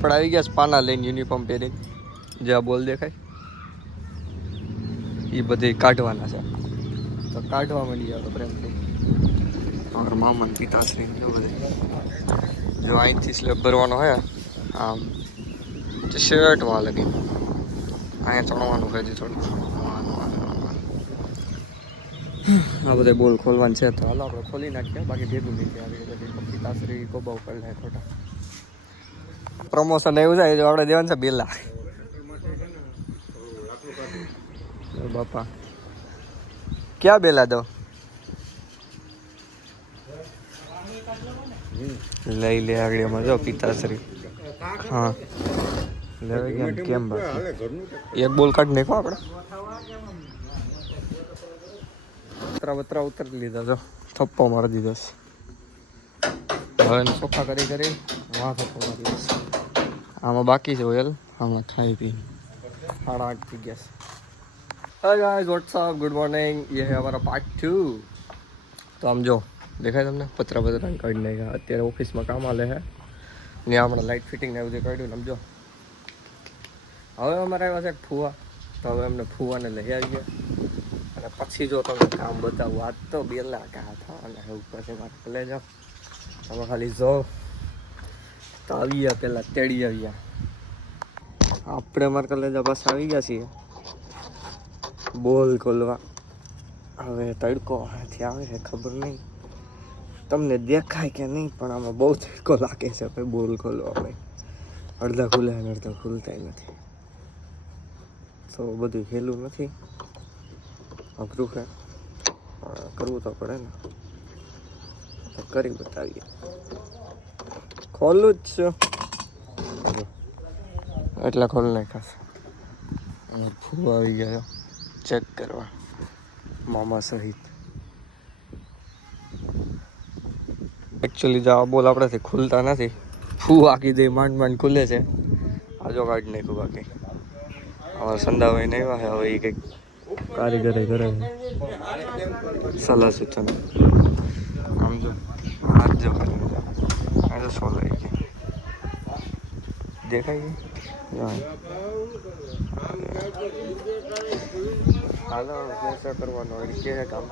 પણ આવી ગયા પાના લઈને યુનિફોર્મ પહેરીને જ્યાં બોલ દેખાય એ બધી કાઢવાના છે તો કાઢવા માંડી આપણે પ્રેમથી અમારા મામા પિતાશ્રી જો બધે જો અહીંથી સ્લેબ ભરવાનો હોય આમ શર્ટમાં લગી અહીંયા ચણવાનું હોય થોડું આ બધા બોલ ખોલવાનું છે તો હાલો આપણે ખોલી નાખીએ બાકી ભેગું નીકળી આવી બધી પિતાશ્રી કોબા ઉપર લે ખોટા પ્રમોશન એવું થાય જો આપણે દેવાનું છે બેલા બાપા ક્યાં બેલા દો લઈ લે આગળ એમાં જો પિતાશ્રી હા લેવાઈ ગયા કેમ બાકી એક બોલ કાઢ નાખો આપણે બતરા ઉતરી લીધા જો થપ્પો મારી દીધો છે હવે ચોખ્ખા કરી વાહ થપ્પો મારી દીધો આમાં બાકી છે ઓઇલ હમણાં ખાઈ પી 8:30 થઈ ગયા છે hi guys what's up good morning ये है हमारा पार्ट 2 तो हम जो देखा तुमने पत्रा काटने का અત્યારે ઓફિસમાં કામ આલે હે ને આપણે લાઇટ ફિટિંગ ને બધું કાઢ્યું સમજો હવે અમારે આવ્યા છે ફુવા તો હવે અમને ફુવાને લઈ આવી ગયા અને પછી જો તમને કામ બતાવું આજ તો બેલા કા હતા અને એવું પછી મારે ભલે જાઓ હવે ખાલી જો તો આવ્યા પહેલાં તેડી આવ્યા આપણે અમારે કલેજા પાસે આવી ગયા છીએ બોલ ખોલવા હવે તડકો હાથી આવે છે ખબર નહીં તમને દેખાય કે નહીં પણ આમાં બહુ તડકો લાગે છે ભાઈ બોલ ખોલવા ભાઈ અડધા ખુલે અને અડધા ખુલતા નથી તો બધું ખેલું નથી અઘરું છે કરવું તો પડે ને તો કરી બતાવીએ ખોલું જ છે એટલા ખોલ નાખાશે ફૂ આવી ગયા ચેક કરવા મામા સહિત એકચ્યુઅલી જો આ બોલ આપણાથી ખુલતા નથી ફૂ આખી દે માંડ ખુલે છે આ જો કાઢી નાખ્યું બાકી હવે સંદાભાઈ નહીં આવે હવે એ કંઈક કારીગરી કરે છે સલાહ સૂચન આમ જો હાથ જો આ જો સોલાઈ ગઈ દેખાય હાલો શું કરવાનું હોય કે કામ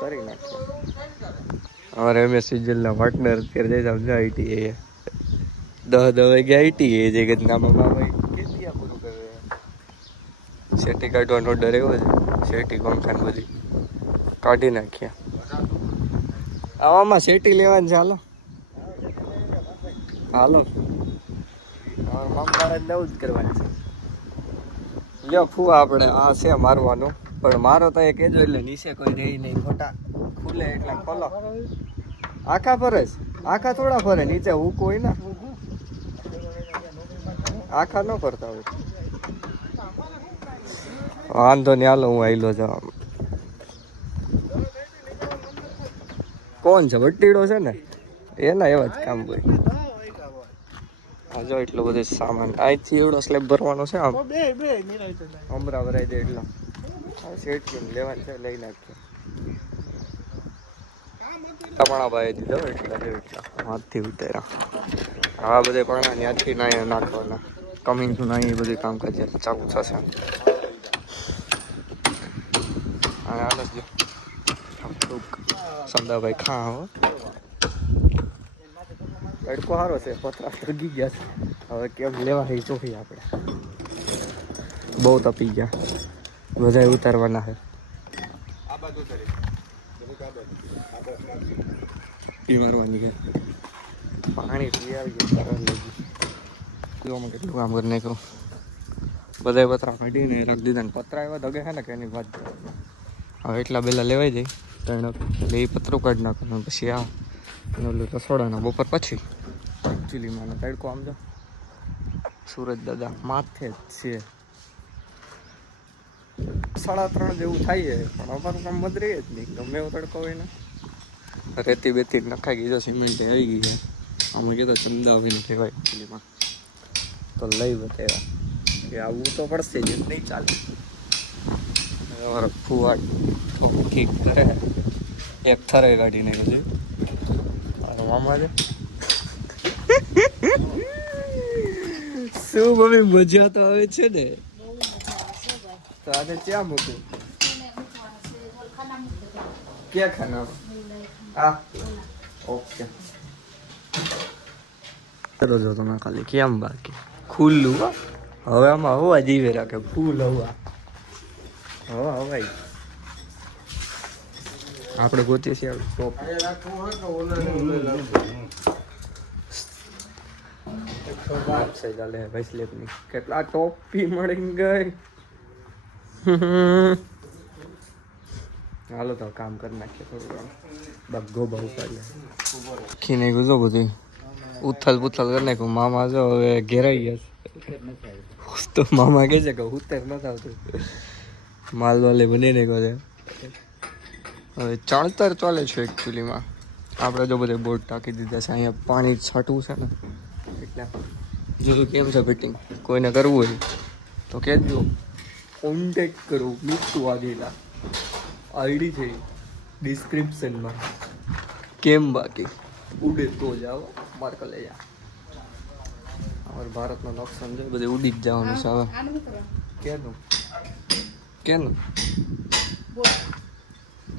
કરી નાખીએ અમારે એમએસ સિજલના પાર્ટનર અત્યારે જઈ સમજો આઈટી 10 વાગ્યા આઈટી જે ગદનામાં ભાઈ કેટલી પૂરું કરે શેટી કાઢવાનો ઓર્ડર એવો છે શેટી પંખાને બધી કાઢી નાખ્યા આવામાં શેટી લેવાની છે હાલો મામા નવું જ કરવાનું છે લ્યો ફુવા આપણે આ છે મારવાનું પણ મારો તો એ કહેજો એટલે નીચે કોઈ રહી નહીં ખોટા ખુલે એટલે ખોલો આખા ફરે જ આખા થોડા ફરે નીચે હુક હોય ને આખા ન ફરતા હોય વાંધો નહીં હાલો હું આવેલો જવા કોણ છે વટીડો છે ને એના એવા જ કામ હોય જો એટલો બધો સામાન અહીંથી એવડો સ્લેબ ભરવાનો છે આમ અમરા ભરાઈ દે એટલો શેઠ લેવાનું છે લઈ નાખીએ તમારા ભાઈ દીધો એટલા હાથથી ઉતાર્યા આવા બધે પાણા ત્યાંથી ના નાખવાના કમિંગ ટુ ના એ બધું કામકાજ ચાલુ થશે અને હાલ જ સંદાભાઈ ખા હો તડકો સારો છે પતરા સળગી ગયા છે હવે કેમ લેવા છે ચોખી આપણે બહુ તપી ગયા બધા ઉતારવાના છે પીવારવાની કે પાણી પી આવી ગયું જોવામાં કેટલું કામ કરી નાખ્યું બધા પતરા કાઢીને રાખી દીધા ને પતરા એવા દગે છે ને કે એની વાત હવે એટલા બેલા લેવાઈ જાય ત્રણ એટલે એ પતરું કાઢી નાખવાનું પછી આ ઓલું રસોડાના બપોર પછી એકચ્યુઅલી મને તડકો આમ જો સુરજ દાદા માથે જ છે 3:30 જેવું થાય છે પણ અમારું કામ બંધ રહે જ નહીં ગમે એવો તડકો હોય ને રેતી બેતી નખાઈ ગઈ જો સિમેન્ટ આવી ગઈ છે અમે કીધું ચમદાવીને કહેવાય એકચ્યુઅલીમાં તો લઈ બતાવ્યા કે આવવું તો પડશે જ નહીં ચાલે અમારા ફુવા ઠીક કરે એક થરે કાઢીને બધું મામા છે શું મમ્મી મજા તો આવે છે ને તો આને ક્યાં મૂકું ક્યાં ખાનામાં આ ઓકે કરો જો તમે ખાલી કેમ બાકી ખુલ્લું હવે આમાં હવા જીવે રાખે ફૂલ હવા હવાઈ આપણે ગોતીએ છીએ ટોપ ચાલે ભાઈ સ્લેપની કેટલા ટોપી મળી ગઈ હાલો તો કામ કરી નાખીએ થોડું બગ્ગો બહુ પાડે ખીને ગુજો બધું ઉથલ પુથલ કરી નાખ્યું મામા જો હવે ઘેરાઈ ગયા તો મામા કહે છે કે ઉત્તર નથી આવતું માલ વાલે બની નાખ્યો છે હવે ચણતર ચાલે છે એકચ્યુઅલીમાં આપણે જો બધે બોર્ડ ટાંકી દીધા છે અહીંયા પાણી છાંટવું છે ને એટલે જો કેમ છે ફિટિંગ કોઈને કરવું હોય તો કહેજો કોન્ટેક્ટ કરો મીઠું વાગેલા આઈડી છે ડિસ્ક્રિપ્શનમાં કેમ બાકી ઉડે તો જાઓ માર્ક લઈ જા અમારે ભારતનો નુકસાન છે બધે ઉડી જ જવાનું છે હવે કેનું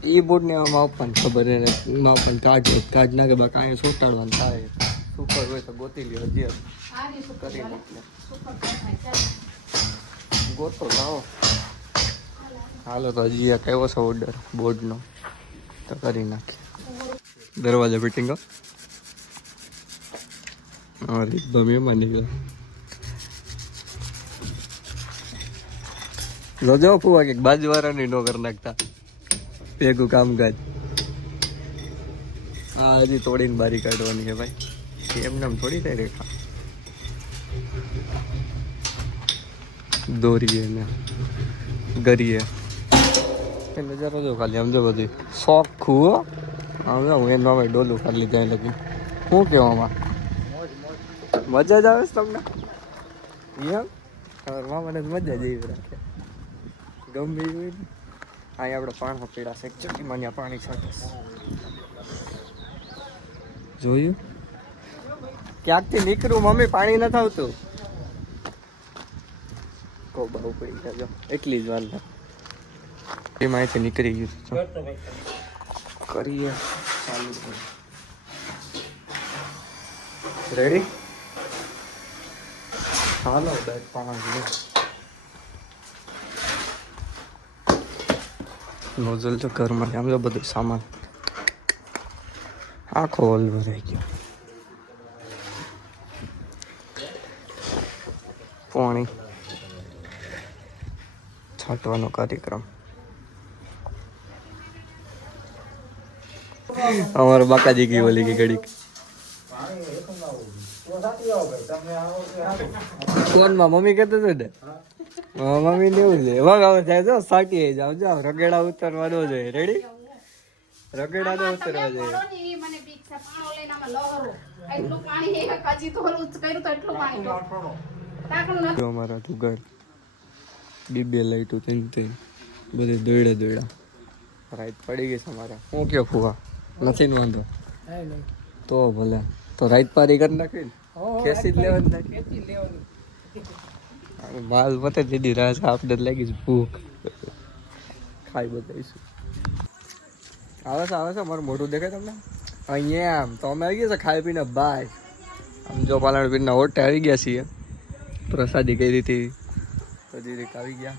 એ બોર્ડને આમાં આપવાની ખબર એને આપવાની કાર્ડ નાખે બાકી અહીંયા ચોંટાડવાનું થાય સુપર હોય તો ગોતી લ્યો હજી કરી નાખીએ ગોતો લાવો હાલો તો હજી એક આવ્યો છે ઓર્ડર બોર્ડનો તો કરી નાખીએ દરવાજા ફિટિંગ એકદમ એમાં નીકળે રજો ફુવા કે બાજુવાળાની નો કરી નાખતા ભેગું કામકાજ હા હજી તોડીને બારી કાઢવાની છે ભાઈ એમને આમ થોડી થાય રેખા દોરીએ ને ગરીએ નજારો જો ખાલી સમજો બધી શોખ ખુઓ આમ હું એમ ભાઈ ડોલું ખાલી જાય લગી શું કહેવામાં મજા જ આવે છે તમને એમ મામાને મજા જ એવી રાખે ગમે એવી હોય ને અહીં આપણે પાણી પીડા છે ચક્કીમાં ત્યાં પાણી છાંટે જોયું ક્યાંકથી નીકળું મમ્મી પાણી નથી આવતું બહુ પડી ગયા એટલી જ વાર એમાં અહીંથી નીકળી ગયું કરીએ ચાલુ રેડી હાલો બેગ પાણી નોઝલ તો ઘરમાં આમ તો બધું સામાન આખો હોલ ભરાઈ ગયો પાણી છાંટવાનો કાર્યક્રમ અમારો બાકાજી ગઈ ઓલી ગઈ ઘડીક ફોનમાં મમ્મી કહેતો હતો ને મમ્મી ને એવું છે હવે જાય જો સાટી જાવ જાવ રગેડા ઉતરવાનો જોઈએ રેડી રગેડા તો ઉતરવા જોઈએ અમારા તું ઘર બે લાઈટો ત્રણ બધે દોડ્યા રાઈટ પડી ગઈ છે અમારે હું કયો ફુવા નથી ને વાંધો તો ભલે તો રાઈટ પારી કરી નાખી ને ખેંચી જ લેવાનું માલ પતે દીધી રાહ છે આપણે લાગી છે ભૂખ ખાઈ બતાવીશું આવે છે મારું મોઢું દેખાય તમને અહીંયા આમ તો અમે આવી ગયા છે ખાઈ પીને બાય આમ જો પાલણ પીરના ઓટે આવી ગયા છીએ પ્રસાદી કઈ રીતે હજી આવી ગયા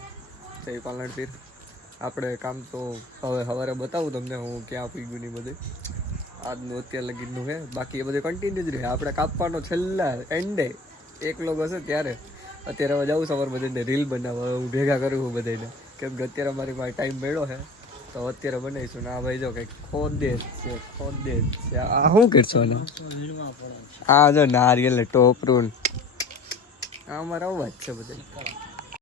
જય પાલણ પીર આપણે કામ તો હવે સવારે બતાવું તમને હું ક્યાં પી ગયું ની બધે આજનું અત્યાર લગીનું છે બાકી એ બધે કન્ટિન્યુ જ રહે આપણે કાપવાનો છેલ્લા એન્ડે એક લોકો હશે ત્યારે અત્યારે હવે જાઉં સવાર બધાને રીલ બનાવવા હું ભેગા કરું હું બધાને કેમ કે અત્યારે મારી પાસે ટાઈમ મળ્યો છે તો અત્યારે બનાવીશું ને આ ભાઈ જો કંઈક ખોદે છે આ શું કરશો ને આ જો નારિયેલ ને ટોપરું આ અમારો અવાજ છે બધા